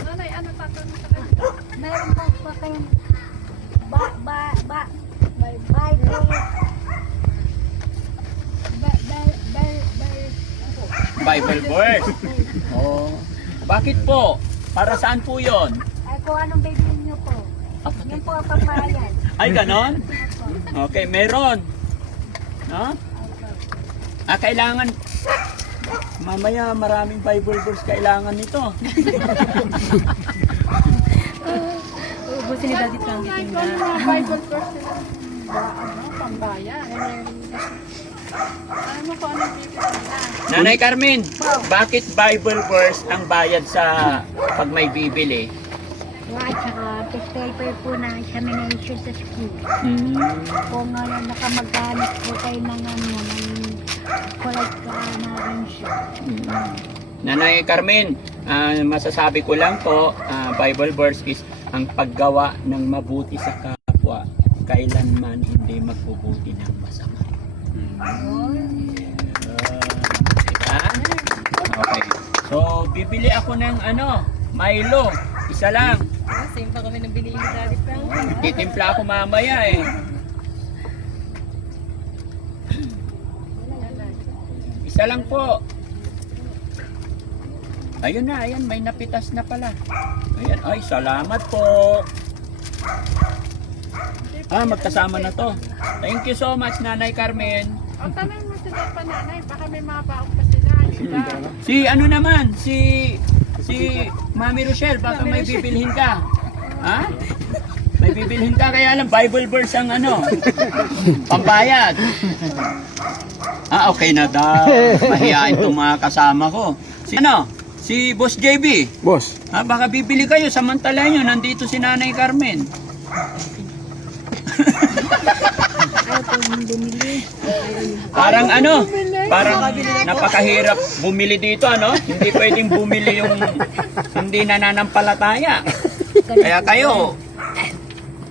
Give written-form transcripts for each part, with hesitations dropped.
Nanay, ano tatanong sa kanila? Meron po pa kayong Bible. Bible verse. Oh. Bakit po? Para saan po 'yon? Ay, kung anong bibilin niyo po. Yun po ang pambayad. Ay, ganon? Okay, meron. No? Kailangan. Mamaya maraming Bible verse kailangan nito. Ubusin ni Daddy Frankie Nanay, tinda. kung mga Bible verse nila, pambayan. Ano ko anong bibigyan nila? Nanay Carmen, bakit Bible verse ang bayad sa pag may bibili? At saka test paper po na examination sa school. Hmm. Kung nakamagkanis po kayo ng college ka na rin siya. Nanay Carmen, masasabi ko lang po, Bible verse is ang paggawa ng mabuti sa kapwa, kailanman hindi magbubuti ng masama. Diba? Okay. So, bibili ako ng Milo. Isa lang. Same pa kami ng binili ni Daddy Frankie. Titimpla ako mamaya eh. Isa lang po. Ayun na, ayan, may napitas na pala. Ayan, ay, salamat po. Magkasama na to. Thank you so much, Nanay Carmen. O, tanong mo sila pa nanay, baka may mga baong pa sila. Si ano naman, si Mami Rochelle, baka may bibilhin ka. Ha? May bibilhin ka, kaya lang Bible verse ang pambayad. Okay na daw. Mahihain itong mga kasama ko. Si Boss JB. Boss. Baka bibili kayo, samantala nyo, nandito si Nanay Carmen. Ayaw po yung bumili. Parang parang napakahirap bumili dito, Hindi pwedeng bumili yung hindi nananampalataya. Kaya kayo,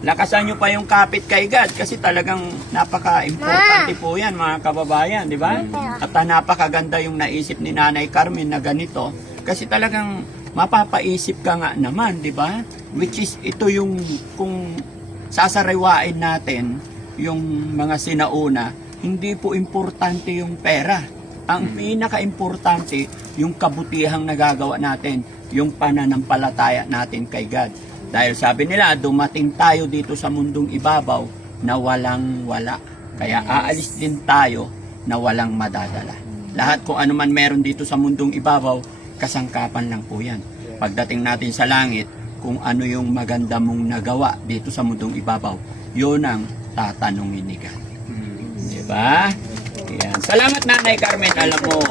lakasan nyo pa yung kapit kay God kasi talagang napaka-importante po yan, mga kababayan, di ba? At napakaganda yung naisip ni Nanay Carmen na ganito kasi talagang mapapaisip ka nga naman, di ba? Which is ito yung kung sasariwain natin yung mga sinauna, hindi po importante yung pera. Ang pinaka-importante, yung kabutihang nagagawa natin, yung pananampalataya natin kay God. Dahil sabi nila, dumating tayo dito sa mundong ibabaw na walang wala. Kaya aalis din tayo na walang madadala. Lahat kung ano man meron dito sa mundong ibabaw, kasangkapan lang po yan. Pagdating natin sa langit, kung ano yung maganda mong nagawa dito sa mundong ibabaw, yun ang tatanungin ni God. Diba? Yan. Salamat Nanay Carmen. Alam mo,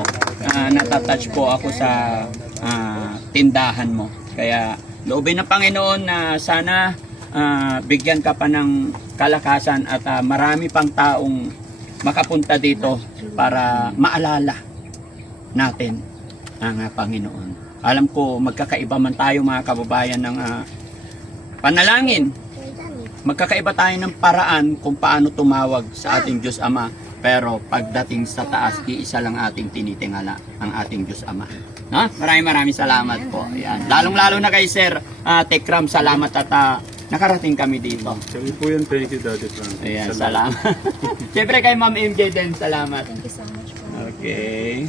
natatouch po ako sa tindahan mo. Kaya loobin ng Panginoon na sana bigyan ka pa ng kalakasan at marami pang taong makapunta dito para maalala natin ang Panginoon. Alam ko magkakaiba man tayo mga kababayan ng panalangin. Magkakaiba tayo ng paraan kung paano tumawag sa ating Diyos Ama. Pero pagdating sa taas, iisa lang ating tinitingala, ang ating Diyos Ama. No? Maraming salamat po. Ayan. Lalong-lalo na kay Sir Tekram, salamat at nakarating kami dito. Kami po yan, thank you Daddy Frankie. Ayan, salamat. Siyempre kay Ma'am MJ din, salamat. Thank you so much po. Okay.